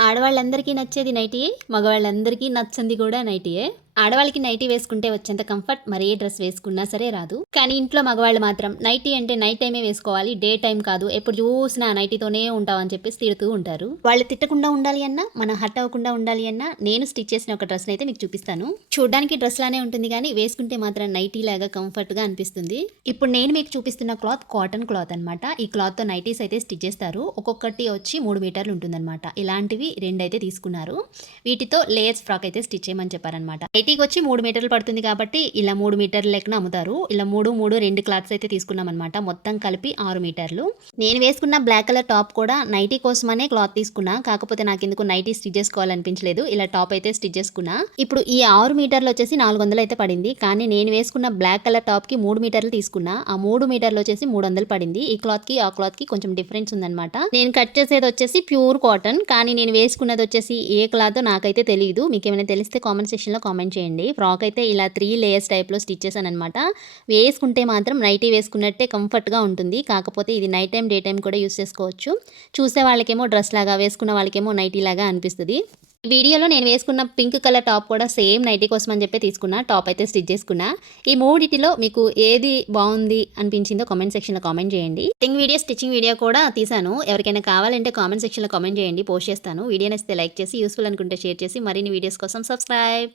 ఆడవాళ్ళందరికీ నచ్చేది నైటీయే మగవాళ్ళందరికీ నచ్చంది కూడా నైటీయే. ఆడవాళ్ళకి నైటీ వేసుకుంటే వచ్చేంత కంఫర్ట్ మరి ఏ డ్రెస్ వేసుకున్నా సరే రాదు. కానీ ఇంట్లో మగవాళ్ళు మాత్రం నైటీ అంటే నైట్ టైమే వేసుకోవాలి డే టైం కాదు. ఎప్పుడు చూసినా నైటీతోనే ఉంటావు అని చెప్పేసి తిడుతూ ఉంటారు. వాళ్ళు తిట్టకుండా ఉండాలి అన్నా మనం హట్ అవ్వకుండా ఉండాలి అన్నా నేను స్టిచ్ చేసిన ఒక డ్రెస్ అయితే మీకు చూపిస్తాను. చూడడానికి డ్రెస్ లానే ఉంటుంది కానీ వేసుకుంటే మాత్రం నైటీ లాగా కంఫర్ట్గా అనిపిస్తుంది. ఇప్పుడు నేను మీకు చూపిస్తున్న క్లాత్ కాటన్ క్లాత్ అన్నమాట. ఈ క్లాత్తో నైటీస్ అయితే స్టిచ్ చేస్తారు. ఒక్కొక్కటి వచ్చి మూడు మీటర్లు ఉంటుందన్నమాట. ఇలాంటివి రెండు అయితే తీసుకున్నారు. వీటితో లేయర్స్ ఫ్రాక్ అయితే స్టిచ్ చేయమని చెప్పారనమాట నైటీకి వచ్చి మూడు మీటర్లు పడుతుంది కాబట్టి ఇలా మూడు మీటర్లు లెక్కన అమ్ముతారు. ఇలా మూడు మూడు రెండు క్లాత్స్ అయితే తీసుకున్నాం అనమాట మొత్తం కలిపి ఆరు మీటర్లు. నేను వేసుకున్న బ్లాక్ కలర్ టాప్ కూడా నైటీ కోసమనే క్లాత్ తీసుకున్నా. కాకపోతే నాకు ఎందుకు నైటీ స్టిచ్ చేసుకోవాలనిపించలేదు ఇలా టాప్ అయితే స్టిచ్ చేసుకున్నా. ఇప్పుడు ఈ ఆరు మీటర్లు వచ్చేసి నాలుగు వందలు అయితే పడింది. కానీ నేను వేసుకున్న బ్లాక్ కలర్ టాప్కి మూడు మీటర్లు తీసుకున్నా. ఆ మూడు మీటర్లు వచ్చేసి మూడు వందలు పడింది. ఈ క్లాత్కి ఆ క్లాత్కి కొంచెం డిఫరెన్స్ ఉందన్నమాట. నేను కట్ చేసేది వచ్చేసి ప్యూర్ కాటన్. కానీ నేను వేసుకున్నది వచ్చేసి ఏ క్లాత్ నాకైతే తెలియదు మీకు ఏమైనా తెలిస్తే కామెంట్ సెక్షన్లో కామెంట్ చేయండి. ఫ్రాక్ అయితే ఇలా త్రీ లేయర్స్ టైప్లో స్టిచ్ చేశాను అనమాట వేసుకుంటే మాత్రం నైటీ వేసుకున్నట్టే కంఫర్ట్గా ఉంటుంది. కాకపోతే ఇది నైట్ టైం డే టైం కూడా యూస్ చేసుకోవచ్చు. చూసే వాళ్ళకేమో డ్రెస్ లాగా వేసుకున్న వాళ్ళకేమో నైటీ లాగా అనిపిస్తుంది. ఈ వీడియోలో నేను వేసుకున్న పింక్ కలర్ టాప్ కూడా సేమ్ నైటీ కోసం అని చెప్పి తీసుకున్నా. టాప్ అయితే స్టిచ్ చేసుకున్నా. ఈ మూడిటిలో మీకు ఏది బాగుంది అనిపించిందో కామెంట్ సెక్షన్లో కామెంట్ చేయండి. టింగ్ వీడియో స్టిచ్చింగ్ వీడియో కూడా తీసాను ఎవరికైనా కావాలంటే కామెంట్ సెక్షన్లో కామెంట్ చేయండి. పోస్ట్ చేస్తాను. వీడియో నచ్చితే లైక్ చేసి యూస్ఫుల్ అనుకుంటే షేర్ చేసి మరిన్ని వీడియోస్ కోసం సబ్స్క్రైబ్.